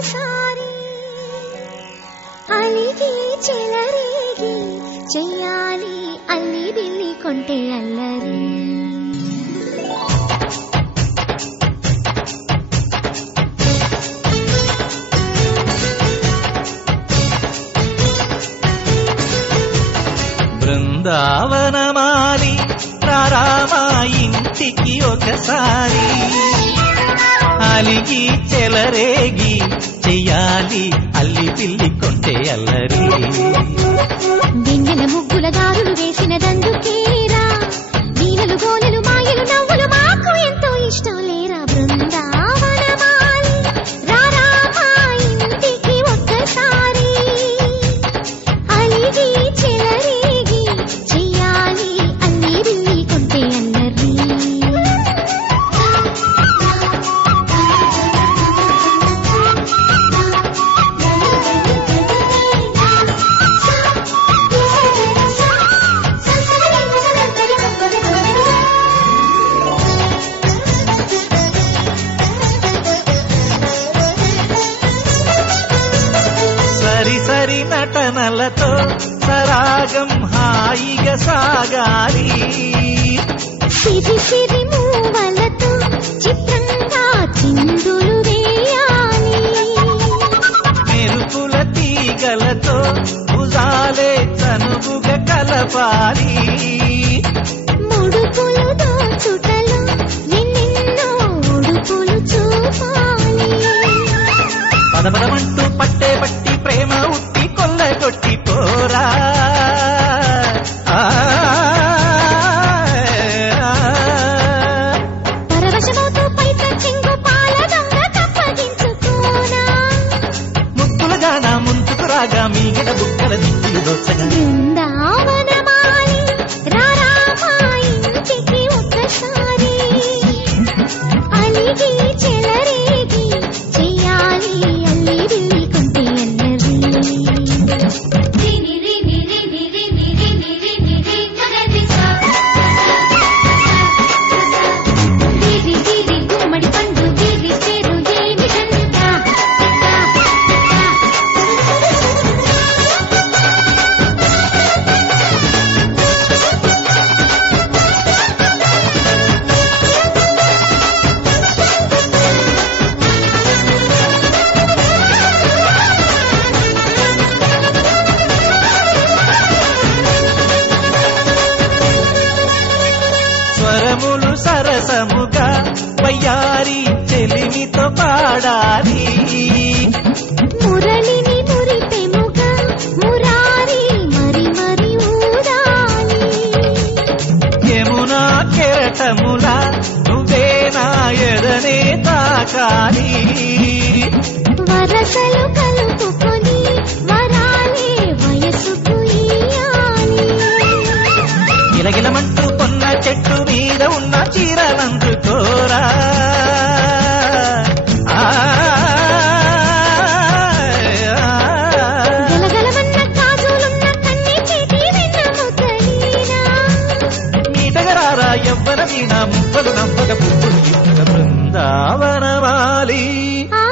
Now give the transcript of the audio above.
ఒక్కసారి అలిగి చెలరేగి చెయ్యాలి అల్లి బిల్లి కొంటే అల్లరి బృందావనమాలి రామా ఇంటికి ఒకసారి అలిగి చెలరేగి చెయ్యాలి అల్లి పిల్లి కొంటే అల్లరి వెన్నెల ముగ్గుల దారులు వేసినదందుకేరా వీణలు గోలెలు మాయలు నవ్వులు మాకు ఎంతో ఇష్టం లేరా బృందావనమాలి రామా ఇంటికి ఒక్కసారి అలిగి చెలరేగి చెయ్యాలి అల్లి బిల్లి కొంటే అల్లరి సరి నటనలతో సరాగం హాయిగా సాగాలి సిరి సిరి మూవలతో చిత్రంగా చిందులు వేయాలి మెరుపుల తీగలతో భుజాలే చనువుగా కలపాలి ముడుపులు దోచుటలో ఎన్నెన్నో ఉడుపులు చూపాలి పదపదమంటూ పట్టే పట్టి ప్రేమ ఉట్టి కొల్లగొట్టి పోరా పరవశమవుతూ పైట చెంగు పాల దొంగ తప్పగించుకోనా ముక్కులుగా నా ముందుకు రాగా మీగడ బుక్కల దిక్కులు దోచగా బృందావనమాలి రామా ఇంటికి ఒక్కసారి అలిగి చెలరేగి చెయ్యాలి అల్లి బిల్లి కొంటే అల్లరి గుమ్మడి పండు వీరి పేరు ఏమిటంట స్వరములు సరసముగా వయ్యారి చెలిమితో పాడాలి మురళిని మురిపెముగా మురారి మరి మరి ఊదాలి యమునా కెరటములా నువ్వే నా ఎదనే తాకాలి వరసలు కలుపుకొని వరాలే వయసుకు ఇయ్యాలి గిలగిలమంటూ కొన్న చెట్టు మీద ఉన్న చీరలందుకోరా గలగలమన్న కాజులున్న కన్నీ చేతి వెన్న ముద్దలీనా నీటగరారా ఎవ్వర వీణ మువ్వలు నవ్వగ పువ్వులు బృందావనమాలి ఆ